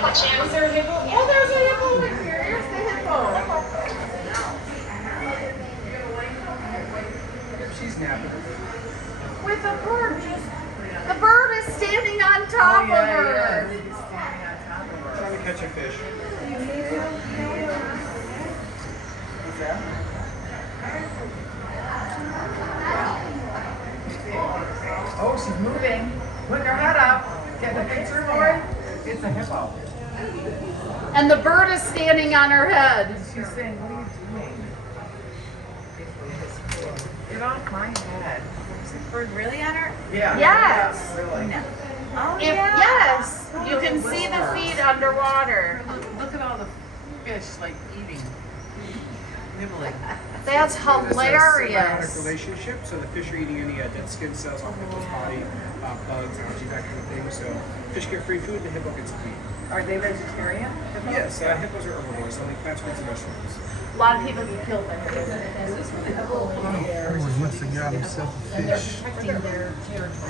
Is there a hippo? Oh, there's a hippo right here. Here's the hippo. She's napping. With a bird. The bird is standing on top of her. He's standing on top of her. Trying to catch a fish. What's that? Oh, she's moving. Putting her head up. Getting a picture for it. It's a hippo. And the bird is standing on her head. She's saying, what are you doing? Get off my head. Is the bird really on her? Yeah. Yes. Really. No. Oh, Yes. You can see the feet underwater. Look at all the fish like eating, nibbling. That's It's a symbiotic hilarious. relationship, so the fish are eating any dead skin cells off hippo's body, bugs, algae, that kind of thing. So fish get free food, the hippo gets meat. Are they vegetarian? Yes, hippos are herbivores, so they plants, fruits, and vegetables. A lot of people get killed by hippos. He must have got himself a fish. Protecting their territory.